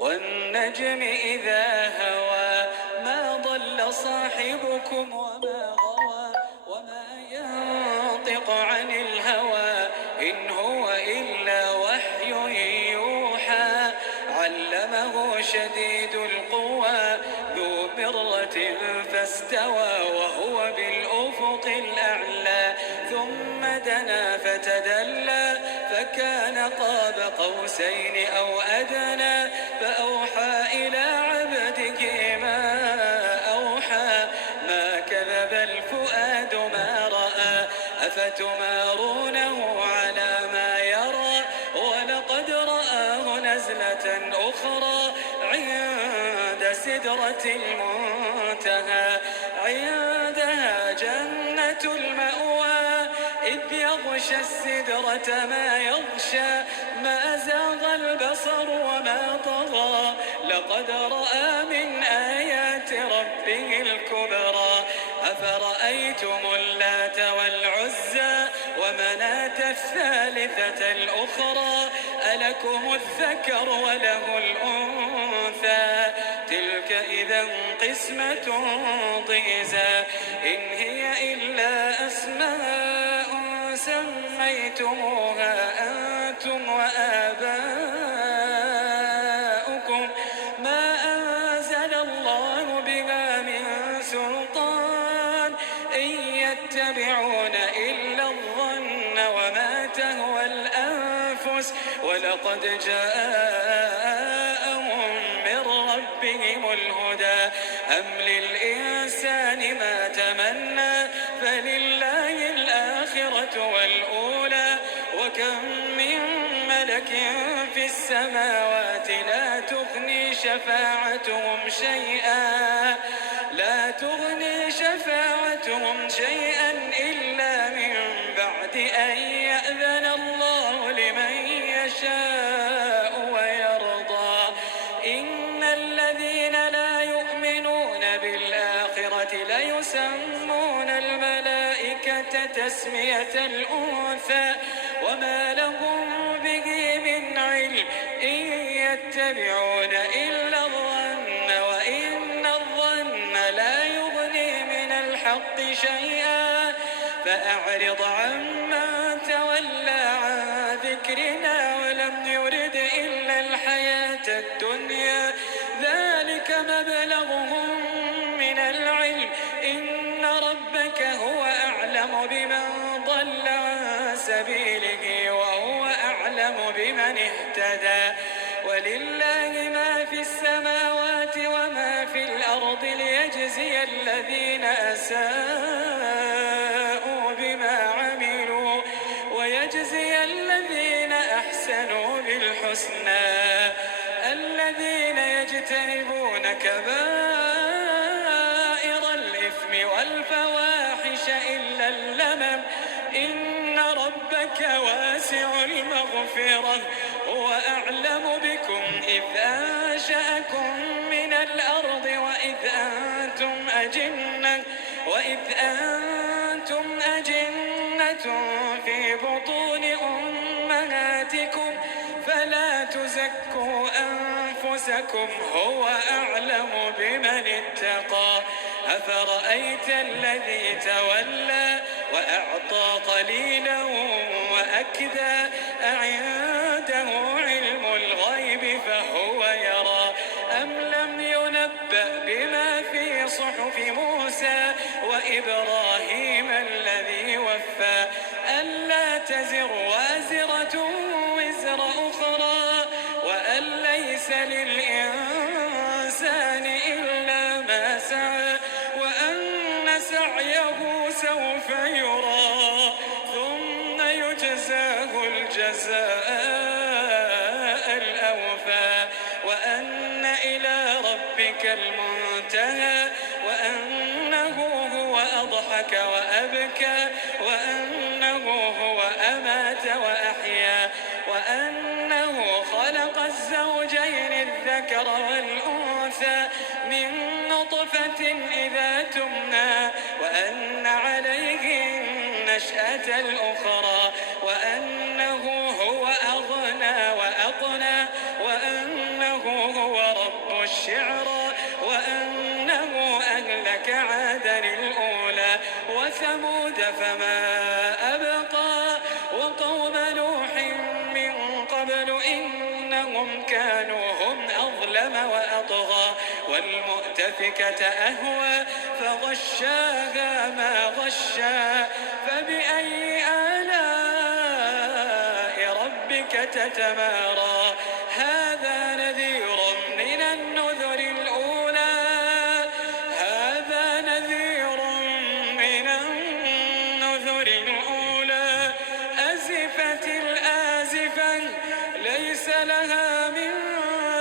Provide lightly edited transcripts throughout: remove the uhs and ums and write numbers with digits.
والنجم إذا هوى ما ضل صاحبكم وما غوى وما ينطق عن الهوى إن هو إلا وحي يوحى علمه شديد القوى ذو مرة فاستوى وهو بالأفق الأعلى ثم دنا فتدلى فكان قاب قوسين أو أدنى فأوحى إلى عبده ما أوحى ما كذب الفؤاد ما رأى أفتمارونه على ما يرى ولقد رآه نزلة أخرى عند سدرة المنتهى عندها جنة المأوى إذ يغشى السدرة ما يغشى ما زاغ البصر وما طغى لقد رأى من آيات ربه الكبرى أفرأيتم اللات والعزى ومناة الثالثة الأخرى ألكم الذكر وله الأنثى تلك إذا قسمة ضيزى إن هي إلا أسماء سميتموها أنتم وآباؤكم ما أنزل الله بها من سلطان إن يتبعون إلا الظن وما تهوى الأنفس ولقد جاءهم من ربهم الهدى أم للإنسان ما تمنى فلله الآخرة والأولى وكم من ملك في السماوات لا تغني شفاعتهم شيئا إلا من بعد أن يأذن الله لمن يشاء ويرضى إن الذين لا يؤمنون بالآخرة ليسمون الملائكة تسمية الأنثى وما لهم به من علم إن يتبعون إلا الظن وإن الظن لا يغني من الحق شيئا فأعرض عمن تولى عن ذكرنا ولم يرد إلا الحياة الدنيا ذلك مبلغهم من العلم إن ربك هو أعلم بمن ضل عن سبيله وهو أعلم بمن اهتدى ولله ما في السماوات وما في الأرض ليجزي الذين أساءوا بما عملوا ويجزي الذين أحسنوا بالحسنى الذين يجتنبون كبائر الإثم والفواحش إلا اللمم إن ربك واسع المغفرة هو أعلم بكم إذ أنشأكم من الأرض وإذ أنتم أجنة في بطون أمهاتكم فلا تزكوا أنفسكم هو أعلم بمن اتقى أفرأيت الذي تولى وأعطى قليلا وأكدى أعنده علم الغيب فهو يرى أم لم ينبأ بما في صحف موسى وإبراهيم الذي وفى ألا تزر وازرة وزر أخرى وأن ليس للإنسان إلا ما سعى وأن سعيه سوف يرى ثم يجزاه الجزاء الأوفى وأن إلى ربك المنتهى وأنه هو أضحك وأبكى وأنه هو أمات وأحيا وأنه خلق الزوجين الذكر والأنثى من نطفة إذا تمنى وأن عليه النشأة الأخرى وأنه هو أغنى وأقنى وأنه هو شعرا وأنه أهلك عادا الأولى وثمود فما أبقى وقوم نوح من قبل إنهم كانوا هم أظلم وأطغى والمؤتفكة أهوى فغشاها ما غشا فبأي آلاء ربك تتمارى هذا نذير من النذر الأولى هذا نذير من النذر الأولى أزفت الآزفة ليس لها من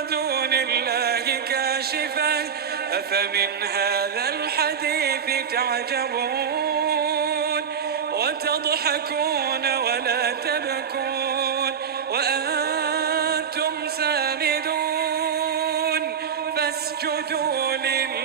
دون الله كاشفة أفمن هذا الحديث تعجبون وتضحكون ولا تبكون وأنتم سامدون فاسجدوا لله